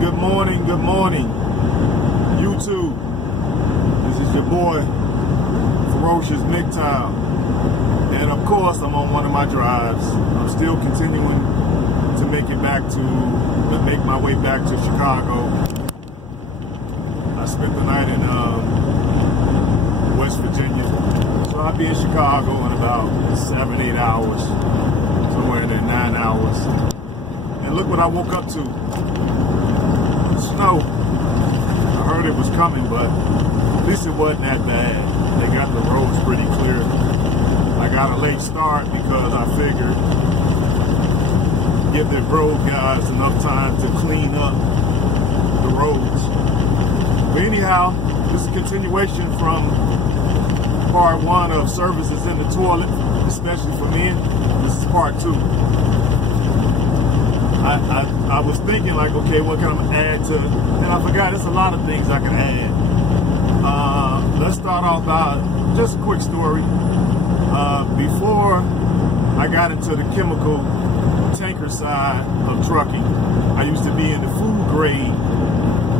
morning, good morning. YouTube. This is your boy, Ferocious Mgtow. And of course, I'm on one of my drives. I'm still continuing to make my way back to Chicago. I spent the night in West Virginia. So I'll be in Chicago in about 7-8 hours. Somewhere in there, 9 hours. And look what I woke up to. Snow. I heard it was coming, but at least it wasn't that bad. They got the roads pretty clear. I got a late start because I figured give the road guys enough time to clean up the roads. But anyhow, this is a continuation from part 1 of services in the toilet, especially for men. This is part 2. I was thinking like, okay, what can I add to, and I forgot there's a lot of things I can add. Let's start off by just a quick story. Before I got into the chemical tanker side of trucking, I used to be in the food grade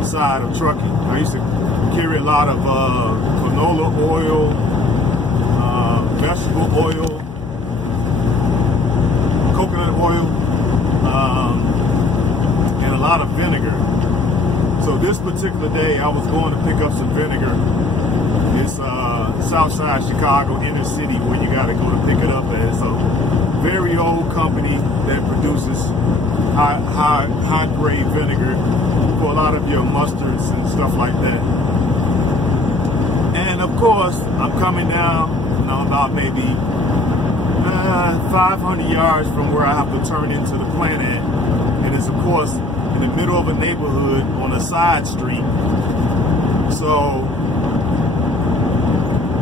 side of trucking. I used to carry a lot of canola oil, vegetable oil, coconut oil, and a lot of vinegar. So this particular day, I was going to pick up some vinegar. It's south side Chicago, inner city, where you got to go to pick it up at. It's a very old company that produces high grade vinegar for a lot of your mustards and stuff like that. And of course, I'm coming down, about maybe 500 yards from where I have to turn into the plant at. And it's of course in the middle of a neighborhood on a side street. So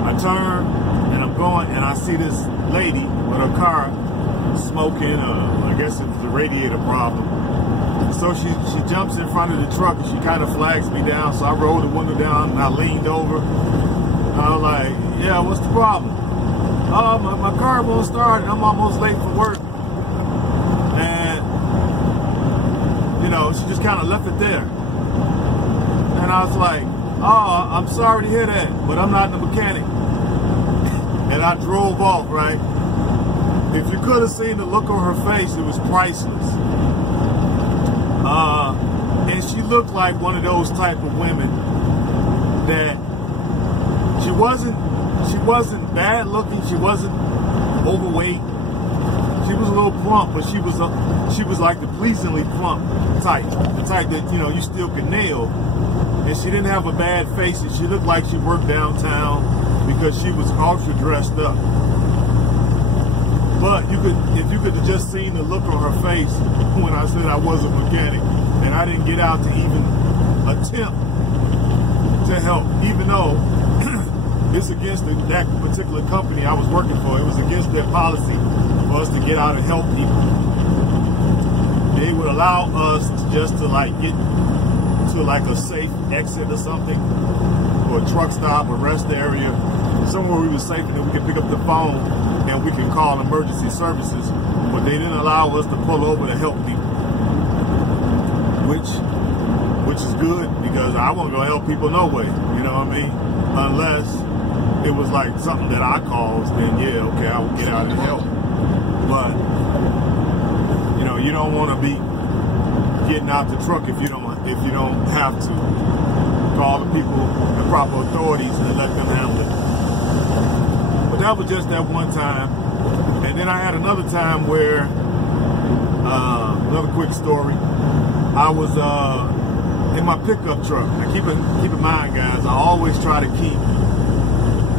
I turn and I'm going and I see this lady with her car smoking. I guess it was a radiator problem. So she jumps in front of the truck and she kind of flags me down. So I rolled the window down and I leaned over. I was like, yeah, what's the problem? Oh, my car won't start and I'm almost late for work. And, she just kind of left it there. And I was like, oh, I'm sorry to hear that, but I'm not the mechanic. And I drove off, right? If you could have seen the look on her face, it was priceless. And she looked like one of those type of women that she wasn't bad looking, she wasn't overweight. She was a little plump, but she was like the pleasingly plump type, the type that you still could nail. And she didn't have a bad face, and she looked like she worked downtown because she was ultra dressed up. But if you could have just seen the look on her face when I said I was a mechanic, and I didn't get out to even attempt to help, even though it's against that particular company I was working for. It was against their policy for us to get out and help people. They would allow us just to get to a safe exit or something, or a truck stop, a rest area, somewhere we were safe, and then we could pick up the phone and we can call emergency services. But they didn't allow us to pull over to help people, which is good because I wasn't gonna help people no way. You know what I mean? Unless it was like something that I caused, then yeah, okay, I would get out and help. But you don't want to be getting out the truck if you don't have to. Call the people, the proper authorities, and let them handle it. But that was just that one time. And then I had another time where another quick story. I was in my pickup truck. Now keep in mind, guys, I always try to keep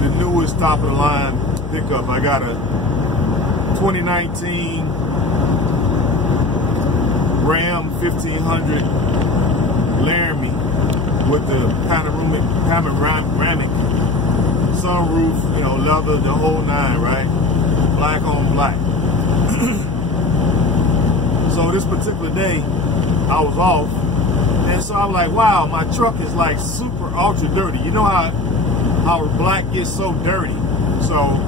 the newest top of the line pickup. I got a 2019 Ram 1500 Laramie with the panoramic sunroof, leather, the whole nine, right? Black on black. So this particular day, I was off, and so I was like, wow, my truck is like super ultra dirty. You know how black gets so dirty. So,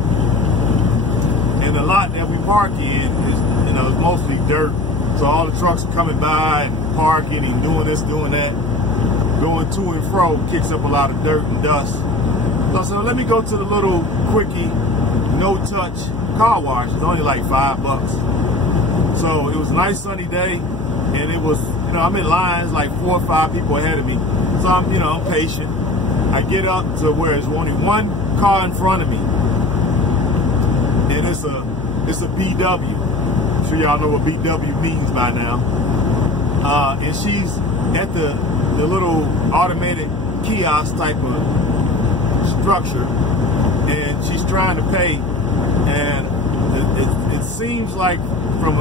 and the lot that we park in is, it's mostly dirt So all the trucks are coming by and parking and doing this, doing that, going to and fro, kicks up a lot of dirt and dust. So I said, let me go to the little quickie, no-touch car wash. It's only like $5. So it was a nice sunny day, and it was, I'm in lines like 4 or 5 people ahead of me. So I'm, I'm patient. I get up to where there's only one car in front of me, and it's a BW. I'm sure y'all know what BW means by now. And she's at the little automated kiosk type of structure, and she's trying to pay, and it seems like from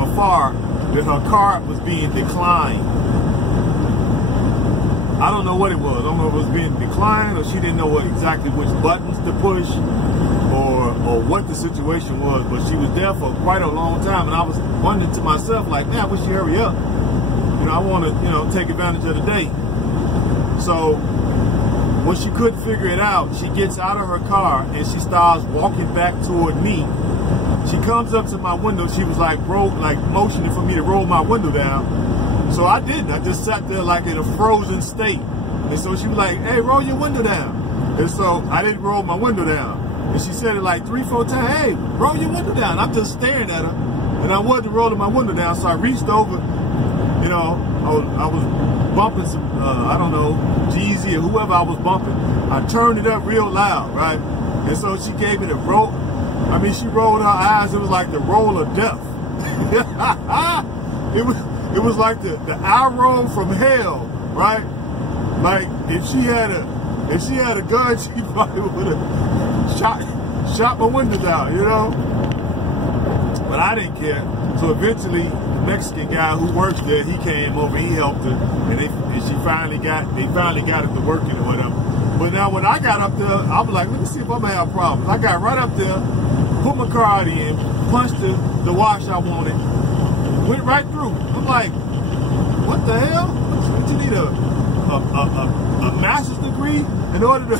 afar that her card was being declined. I don't know what it was. I don't know if it was being declined or she didn't know exactly which buttons to push or what the situation was, but she was there for quite a long time, and I was wondering to myself, like, man, I wish she hurry up. I want to, take advantage of the day. So when she couldn't figure it out, she gets out of her car and she starts walking back toward me. She comes up to my window. She was like motioning for me to roll my window down. So I didn't. I just sat there like in a frozen state. And so she was like, hey, roll your window down. And so I didn't roll my window down. And she said it like 3 or 4 times, hey, roll your window down. I'm just staring at her. And I wasn't rolling my window down. So I reached over, I was bumping some, I don't know, Jeezy or whoever I was bumping. I turned it up real loud, right? And so she gave me the roll. I mean, she rolled her eyes. It was like the roll of death. It was like the eye roll from hell, right? Like if she had a gun, she probably would have shot my windows out, But I didn't care. So eventually, the Mexican guy who works there, he came over, he helped her, and they finally got it to working or whatever. But now when I got up there, I was like, let me see if I'm gonna have problems. I got right up there, put my card in, punched the wash I wanted, went right through. I'm like, what the hell? Don't you need a master's degree in order to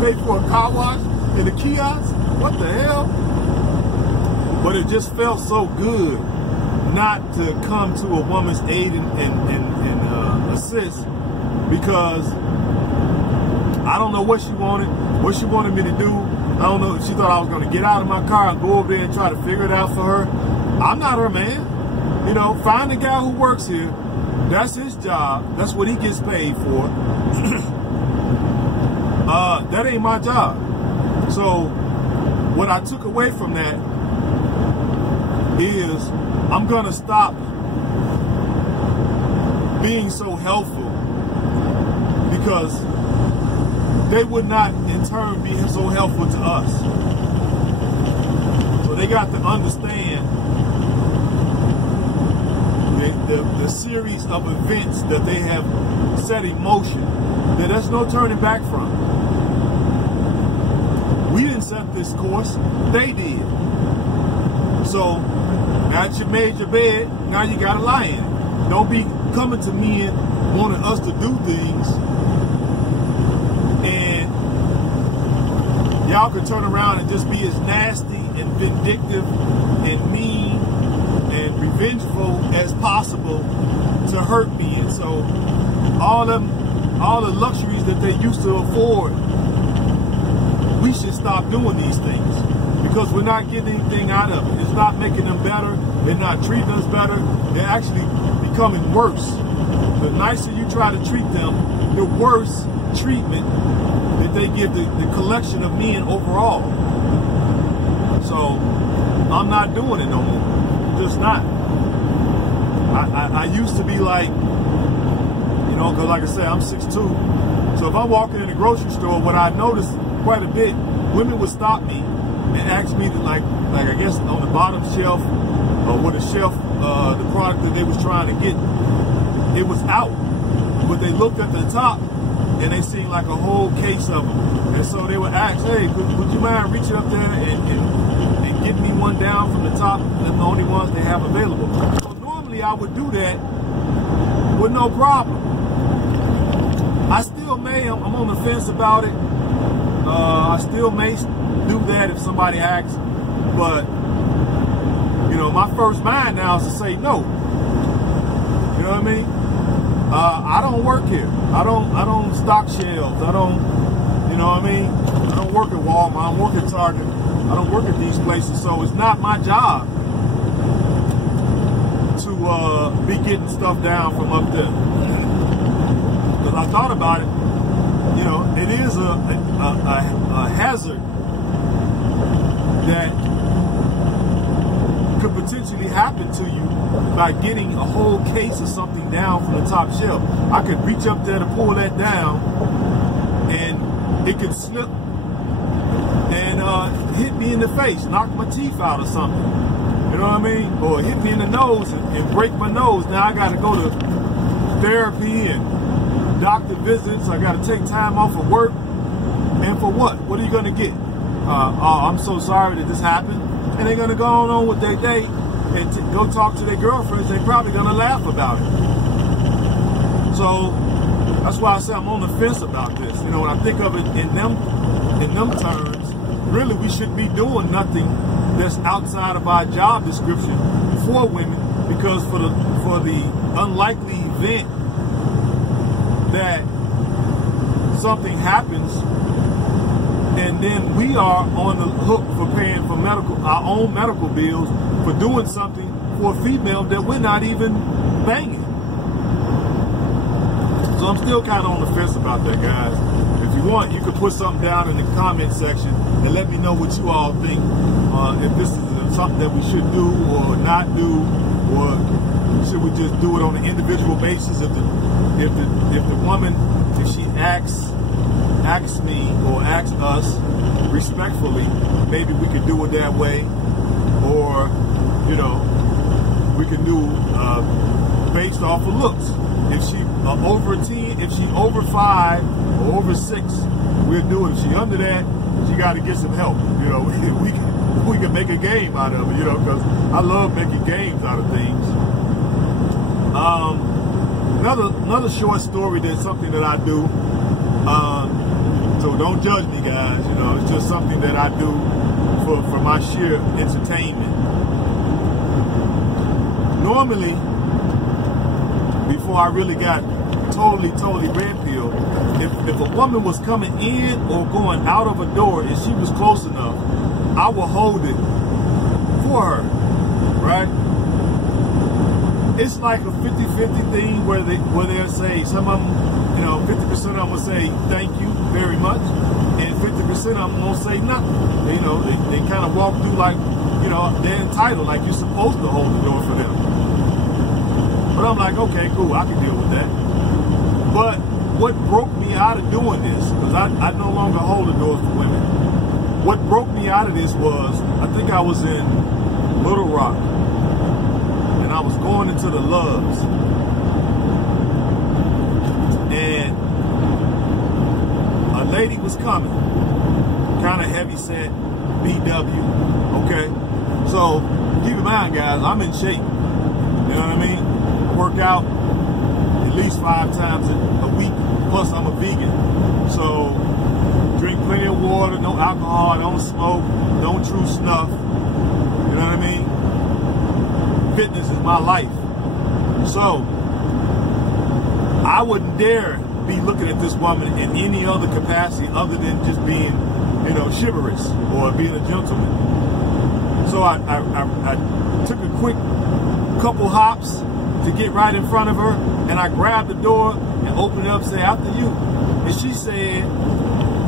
pay for a car wash in the kiosk? What the hell? But it just felt so good not to come to a woman's aid and assist, because I don't know what she wanted me to do. I don't know if she thought I was going to get out of my car and go over there and try to figure it out for her. I'm not her man. Find the guy who works here. That's his job. That's what he gets paid for. That ain't my job. So what I took away from that is I'm gonna stop being so helpful, because they would not in turn be so helpful to us. So they got to understand the series of events that they have set in motion, that there's no turning back from. We didn't set this course, they did. So now that you made your bed, now you gotta lie in it. Don't be coming to me and wanting us to do things, and y'all can turn around and just be as nasty and vindictive and mean and revengeful as possible to hurt me. And so all the luxuries that they used to afford, we should stop doing these things, because we're not getting anything out of it. It's not making them better. They're not treating us better. They're actually becoming worse. The nicer you try to treat them, the worse treatment that they give the collection of men overall. So I'm not doing it no more. Just not. I used to be like, because like I said, I'm 6'2". So if I'm walking in the grocery store, what I noticed quite a bit, women would stop me and ask me to, like I guess on the bottom shelf or with a shelf, the product that they was trying to get, it was out. But they looked at the top and they seen like a whole case of them. And so they would ask, hey, would you mind reaching up there and get me one down from the top? They're the only ones they have available. So normally I would do that with no problem. I still may, I'm on the fence about it. I still may do that if somebody asks, but my first mind now is to say no. You know what I mean? I don't work here. I don't stock shelves. I don't, you know what I mean? I don't work at Walmart. I don't work at Target. I don't work at these places. So it's not my job to be getting stuff down from up there. Because I thought about it, you know, it is a hazard that could potentially happen to you by getting a whole case of something down from the top shelf. I could reach up there to pull that down and it could slip and hit me in the face, knock my teeth out or something. You know what I mean? Or hit me in the nose and break my nose. Now I got to go to therapy and doctor visits. I got to take time off of work. And for what? What are you going to get? Oh, I'm so sorry that this happened. And they're going to go on with their day and go talk to their girlfriends. They're probably going to laugh about it. So that's why I say I'm on the fence about this. You know, when I think of it in them terms, really we should be doing nothing that's outside of our job description for women, because for the unlikely event that something happens and then we are on the hook for paying for our own medical bills for doing something for a female that we're not even banging. So I'm still kind of on the fence about that, guys. If you want, you can put something down in the comment section and let me know what you all think. If this is something that we should do or not do, or should we just do it on an individual basis? If the woman, if she asks me or asks us respectfully, maybe we could do it that way, or you know, we can do based off of looks. If she over 10, if she over 5 or over 6, we'll do it. If she under that, she got to get some help. You know, we can make a game out of it. You know, because I love making games out of things. Another short story that's something that I do. So don't judge me, guys. You know, it's just something that I do for my sheer entertainment. Normally, before I really got totally red pill, if a woman was coming in or going out of a door and she was close enough, I will hold it for her, right? It's like a 50-50 thing where they'll say, some of them, you know, 50% of them will say thank you very much, and 50% of them won't say nothing. You know, they kind of walk through like, you know, they're entitled, like you're supposed to hold the door for them. But I'm like, okay, cool, I can deal with that. But what broke me out of doing this, because I no longer hold the doors for women, what broke me out of this was, I think I was in Little Rock, and I was going into the Loves, and a lady was coming, kind of heavy set, BW, okay? So, keep in mind, guys, I'm in shape, you know what I mean? Work out at least 5 times a week, plus I'm a vegan. So, drink plenty of water, no alcohol, don't smoke, don't chew snuff, you know what I mean? Fitness is my life. So, I wouldn't dare be looking at this woman in any other capacity other than just being, you know, chivalrous or being a gentleman. So I took a quick couple hops to get right in front of her, and I grabbed the door and opened it up and said, after you. And she said,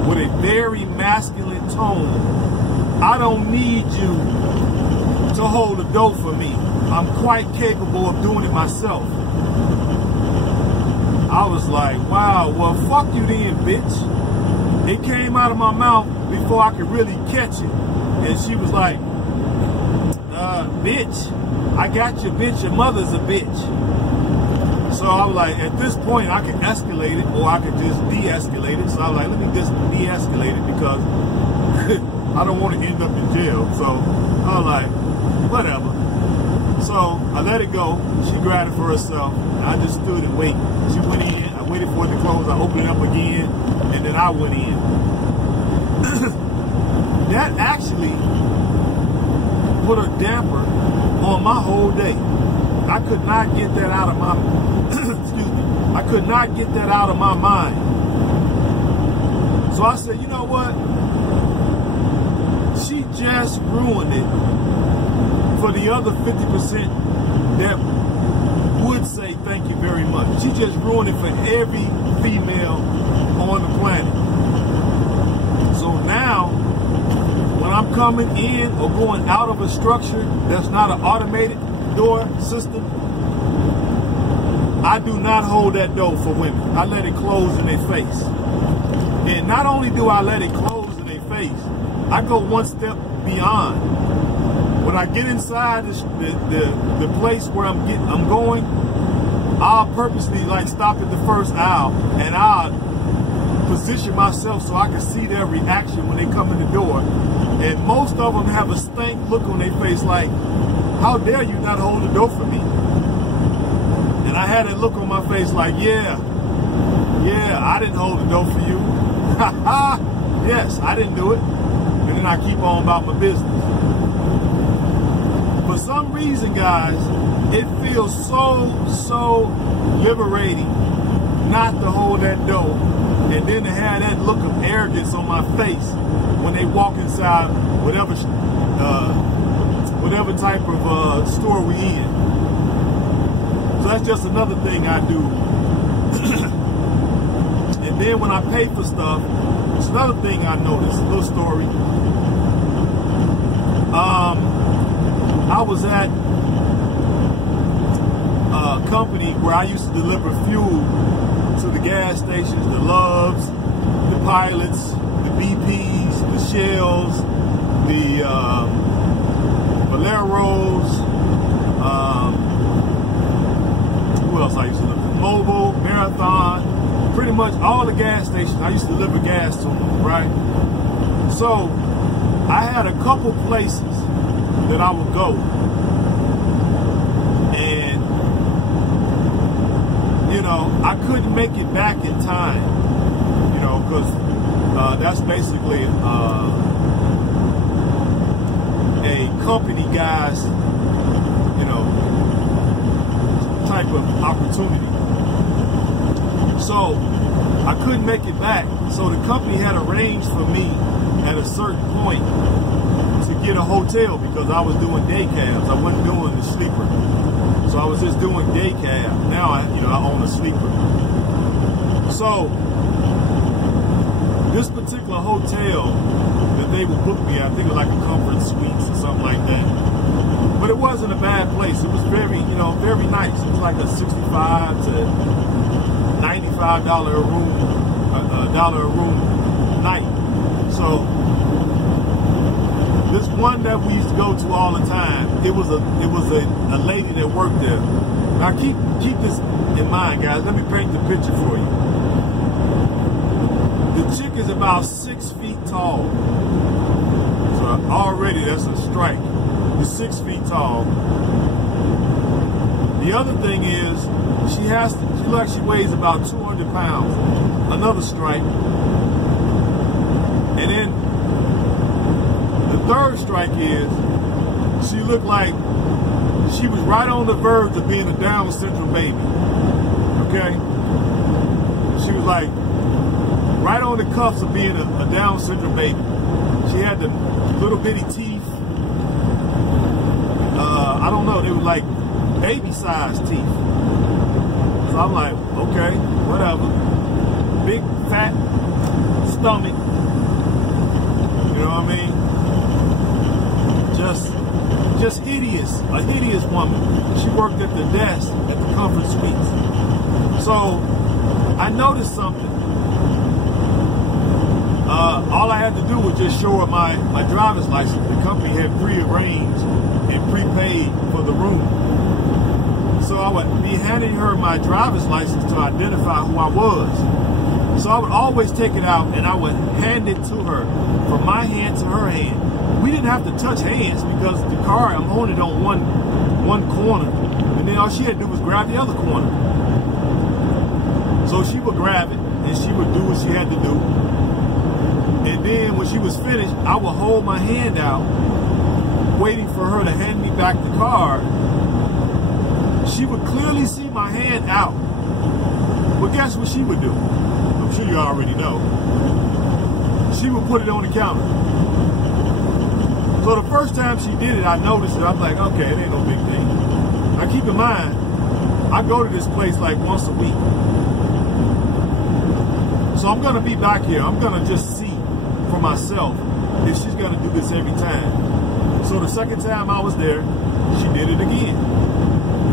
with a very masculine tone, I don't need you to hold the door for me. I'm quite capable of doing it myself. I was like, wow, well, fuck you then, bitch. It came out of my mouth before I could really catch it. And she was like, bitch, I got you, bitch. Your mother's a bitch. So I was like, at this point, I can escalate it or I could just de-escalate it. So I was like, let me just de-escalate it because I don't want to end up in jail. So I was like, whatever. So I let it go. She grabbed it for herself. And I just stood and waited. She went in. I waited for it to close. I opened it up again. And then I went in. That actually put a damper on my whole day. I could not get that out of my excuse me. I could not get that out of my mind. So I said, you know what? She just ruined it for the other 50% that would say thank you very much. She just ruined it for every female on the planet. So now, when I'm coming in or going out of a structure that's not an automated door system, I do not hold that door for women. I let it close in their face. And not only do I let it close in their face, I go one step beyond. When I get inside the place where I'm going, I'll purposely like stop at the first aisle and I'll position myself so I can see their reaction when they come in the door. And most of them have a stank look on their face like, how dare you not hold the door for me? And I had that look on my face like, yeah, I didn't hold the door for you. Yes, I didn't do it. And then I keep on about my business. For some reason, guys, it feels so liberating not to hold that door and then to have that look of arrogance on my face when they walk inside whatever type of store we in. So that's just another thing I do. And then when I pay for stuff, it's another thing I noticed, a little story. I was at a company where I used to deliver fuel to the gas stations, the Loves, the Pilots, the BPs, the Shells, the Valeros, who else I used to deliver? Mobile, Marathon, pretty much all the gas stations. I used to deliver gas to them, right? So I had a couple places that I would go, and you know, I couldn't make it back in time, you know, because that's basically a company guy's, you know, type of opportunity. So I couldn't make it back. So the company had arranged for me at a certain point to get a hotel because I was doing day cabs. I wasn't doing the sleeper. So I was just doing day cab. Now I own a sleeper. So this particular hotel that they would book me at, I think it was like a Comfort Suites or something like that. But it wasn't a bad place. It was very, very nice. It was like a $65 to $95 a room night. So this one that we used to go to all the time, it was a lady that worked there. Now keep this in mind, guys. Let me paint the picture for you. The chick is about 6 feet tall. So already that's a strike. She's 6 feet tall. The other thing is she weighs about 200 pounds. Another strike. And then the third strike is she looked like she was right on the verge of being a Down syndrome baby. Okay? She was like right on the cuffs of being a Down syndrome baby. She had the little bitty teeth. I don't know, they were like baby-sized teeth. So I'm like, okay, whatever. Big, fat stomach. You know what I mean? Just hideous. A hideous woman. She worked at the desk at the Comfort Suites. So I noticed something. All I had to do was just show her my driver's license. The company had prearranged and prepaid for the room. So I would be handing her my driver's license to identify who I was. So I would always take it out and I would hand it to her from my hand to her hand. We didn't have to touch hands because the car, I'm holding it on one corner. And then all she had to do was grab the other corner. So she would grab it and she would do what she had to do. And then when she was finished, I would hold my hand out I'm waiting for her to hand me back the card, she would clearly see my hand out. Well, guess what she would do? I'm sure you already know. She would put it on the counter. So the first time she did it, I noticed it. I'm like, okay, it ain't no big thing. Now keep in mind, I go to this place like once a week. So I'm gonna be back here. I'm gonna just see for myself if she's gonna do this every time. So the second time I was there, she did it again.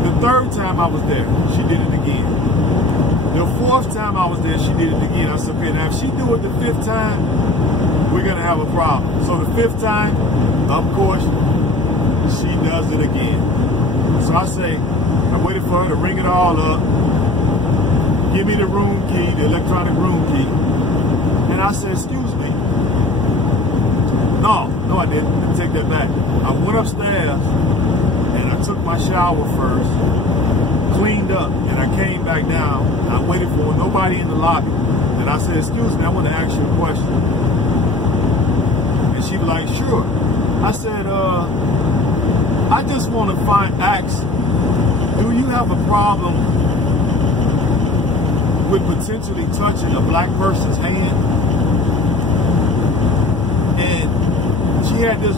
The third time I was there, she did it again. The fourth time I was there, she did it again. I said, okay, now if she do it the fifth time, we're gonna have a problem. So the fifth time, of course, she does it again. So I say, I waited for her to ring it all up, give me the room key, the electronic room key. And I said, excuse me. No, I didn't. Let me take that back. I went upstairs and I took my shower first, cleaned up, and I came back down. And I waited for nobody in the lobby. And I said, excuse me, I want to ask you a question. And she was like, sure. I said, I just want to ask, do you have a problem with potentially touching a black person's hand? And she had this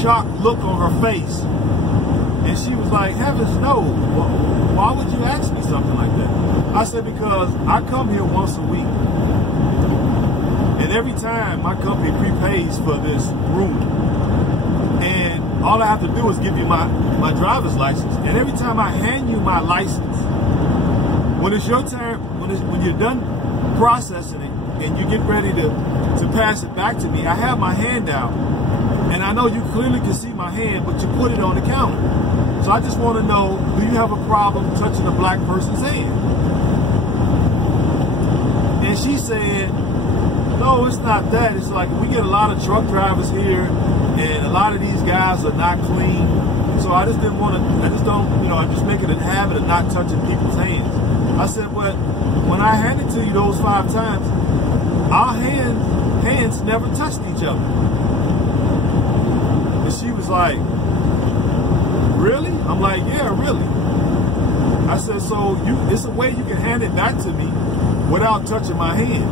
shocked look on her face. And she was like, heavens no, why would you ask me something like that? I said, because I come here once a week. And every time my company prepays for this room. And all I have to do is give you my driver's license. And every time I hand you my license, when it's your turn, when you're done processing it and you get ready to pass it back to me, I have my hand out. And I know you clearly can see my hand, but you put it on the counter. So I just want to know, do you have a problem touching a black person's hand? And she said, no, it's not that. It's like we get a lot of truck drivers here, and a lot of these guys are not clean. So I just didn't want to, I just make it a habit of not touching people's hands. I said, but when I handed to you those 5 times, our hands never touched each other. And she was like, really? I'm like, yeah, really. I said, so it's a way you can hand it back to me without touching my hand.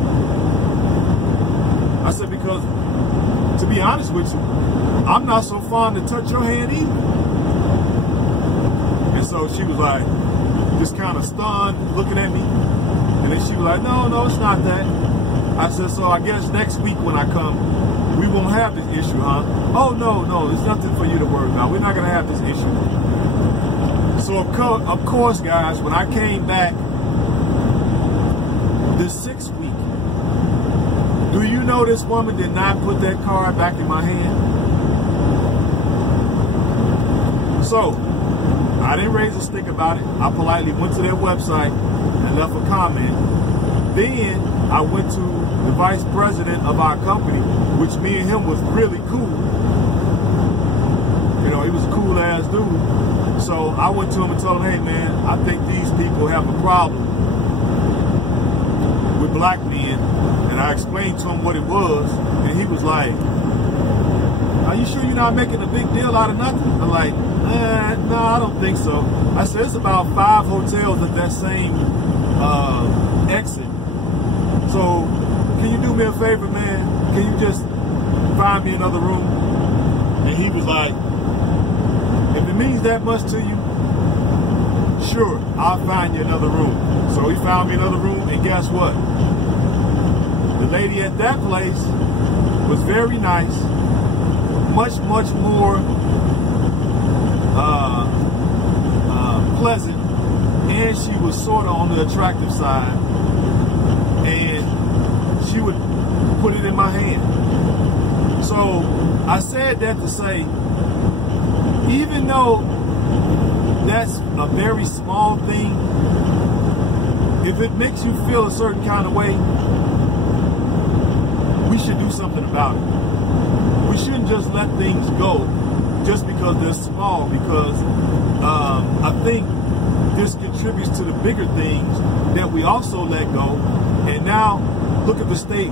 I said, because to be honest with you, I'm not so fond to touch your hand either. And so she was like, just kind of stunned, looking at me. And then she was like, no, it's not that. I said, so I guess next week when I come, we won't have this issue, huh? Oh, no, there's nothing for you to worry about. We're not going to have this issue. So, of course, guys, when I came back the 6th week, do you know this woman did not put that card back in my hand? So, I didn't raise a stink about it. I politely went to their website and left a comment. Then I went to the vice president of our company, which me and him was really cool. You know, he was a cool ass dude. So I went to him and told him, hey man, I think these people have a problem with black men. And I explained to him what it was, and he was like, are you sure you're not making a big deal out of nothing? I'm like, no, I don't think so. I said, it's about 5 hotels at that same exit. So can you do me a favor, man? Can you just find me another room? And he was like, if it means that much to you, sure, I'll find you another room. So he found me another room, and guess what? The lady at that place was very nice, much more pleasant, and she was sort of on the attractive side, and she would put it in my hand. So I said that to say, even though that's a very small thing, if it makes you feel a certain kind of way, we should do something about it. We shouldn't just let things go just because they're small, because I think this contributes to the bigger things that we also let go. And now look at the state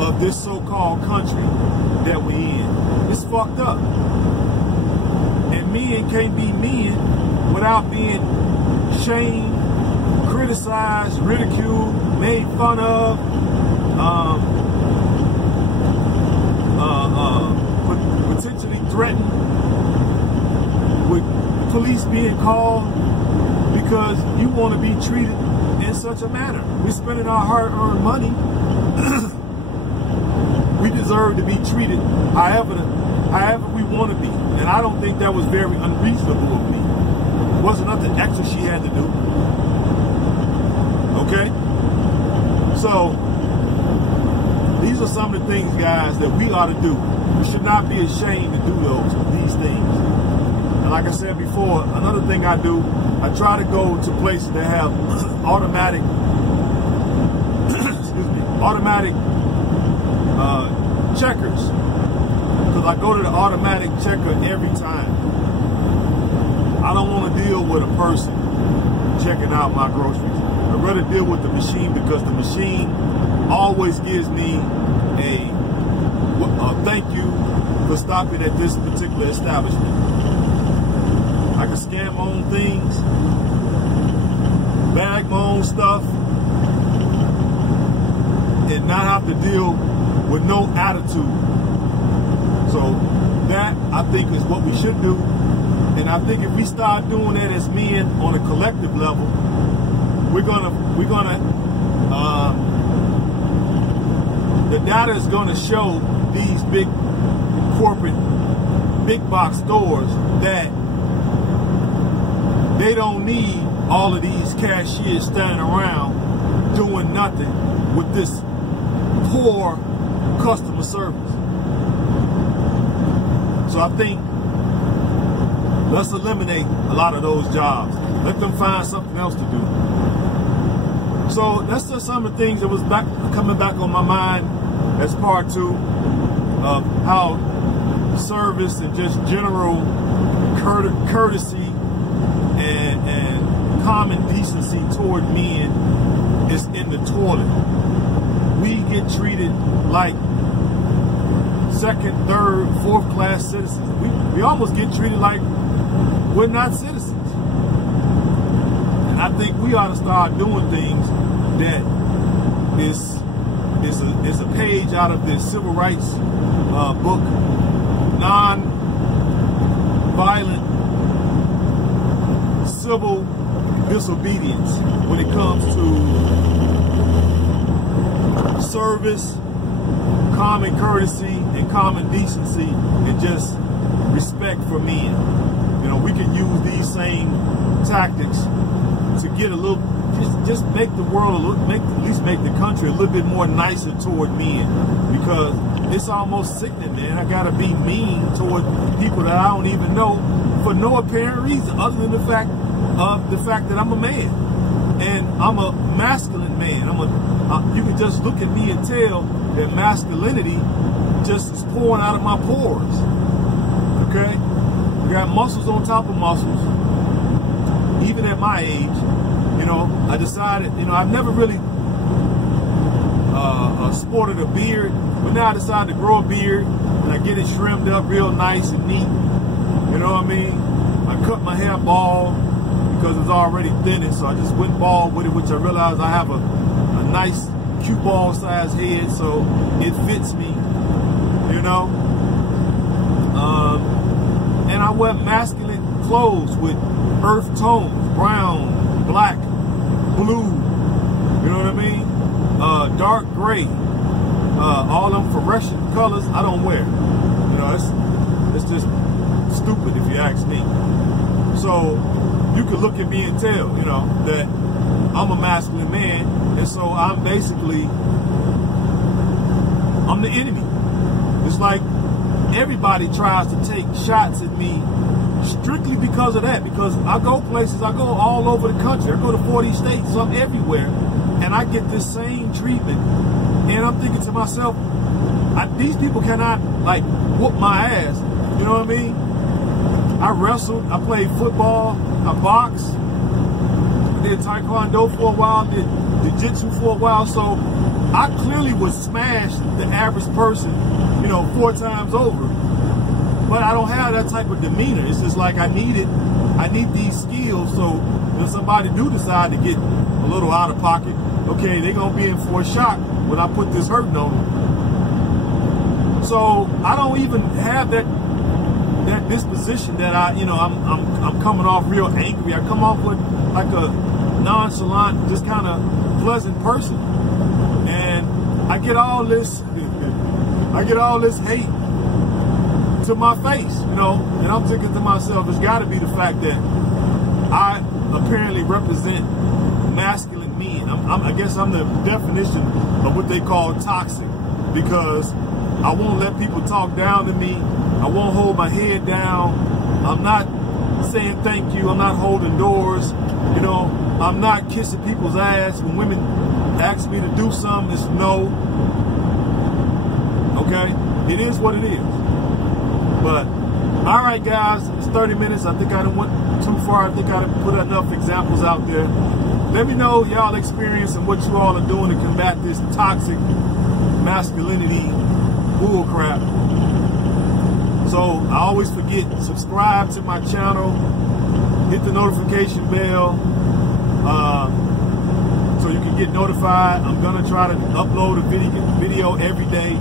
of this so-called country that we're in. It's fucked up. And men can't be men without being shamed, criticized, ridiculed, made fun of, potentially threatened, with police being called because you want to be treated in such a manner. We're spending our hard-earned money. We deserve to be treated however we want to be. And I don't think that was very unreasonable of me. It wasn't nothing extra she had to do. Okay? So, these are some of the things, guys, that we ought to do. We should not be ashamed to do these things. And like I said before, another thing I do, I try to go to places that have automatic checkers, because I go to the automatic checker every time. I don't want to deal with a person checking out my groceries. I'd rather deal with the machine, because the machine always gives me a thank you for stopping at this particular establishment. I can scan my own things, bag my own stuff, and not have to deal with no attitude. So that, I think, is what we should do. And I think if we start doing that as men on a collective level, the data is gonna show these big corporate, big box stores that they don't need all of these cashiers standing around doing nothing with this poor customer service. So I think let's eliminate a lot of those jobs. Let them find something else to do. So that's just some of the things that was coming back on my mind as part 2 of how service and just general courtesy and common decency toward men is in the toilet. We get treated like 2nd, 3rd, 4th class citizens. We almost get treated like we're not citizens. And I think we ought to start doing things that is a page out of the civil rights book, non-violent civil disobedience, when it comes to service, common courtesy, and common decency, and just respect for men. You know, we can use these same tactics to get a little, just make the world, at least make the country a little bit more nicer toward men, because it's almost sickening, man. I gotta be mean toward people that I don't even know for no apparent reason, other than the fact that I'm a man, and I'm a masculine man. You can just look at me and tell that masculinity just is pouring out of my pores. Okay, we got muscles on top of muscles. Even at my age, you know, I decided, you know, I've never really sported a beard, but now I decided to grow a beard, and I get it trimmed up real nice and neat. You know what I mean? I cut my hair bald because it's already thinning, so I just went bald with it, which I realized I have a nice cue ball size head, so it fits me, you know. And I wear masculine clothes with earth tones, brown, black, blue, you know what I mean? Dark gray, all them fluorescent colors I don't wear. You know, it's just stupid if you ask me. So you can look at me and tell, you know, that I'm a masculine man, and so I'm the enemy. It's like everybody tries to take shots at me strictly because of that, because I go places, I go all over the country, I go to 40 states, so I'm everywhere, and I get this same treatment, and I'm thinking to myself, these people cannot, like, whoop my ass, you know what I mean? I wrestled, I played football, I boxed, I did taekwondo for a while, did jiu-jitsu for a while, so I clearly would smash the average person, you know, 4 times over. but I don't have that type of demeanor. It's just like I need these skills, so if somebody do decide to get a little out of pocket, okay, they're gonna be in for a shock when I put this hurting on them. So I don't even have that disposition that I'm coming off real angry. I come off with like a nonchalant, just kind of pleasant person, and I get all this hate to my face, and I'm thinking to myself, it's got to be the fact that I apparently represent masculine men. I guess I'm the definition of what they call toxic, because I won't let people talk down to me. I won't hold my head down. I'm not saying thank you. I'm not holding doors. I'm not kissing people's ass. When women ask me to do something, it's no. Okay? It is what it is. But, all right, guys, it's 30 minutes. I think I done went too far. I think I done put enough examples out there. Let me know y'all experience and what you all are doing to combat this toxic masculinity bullcrap. So I always forget, subscribe to my channel, hit the notification bell, so you can get notified. I'm gonna try to upload a video every day,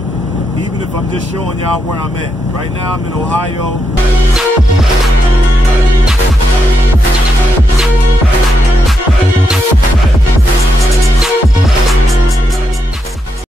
even if I'm just showing y'all where I'm at. Right now I'm in Ohio.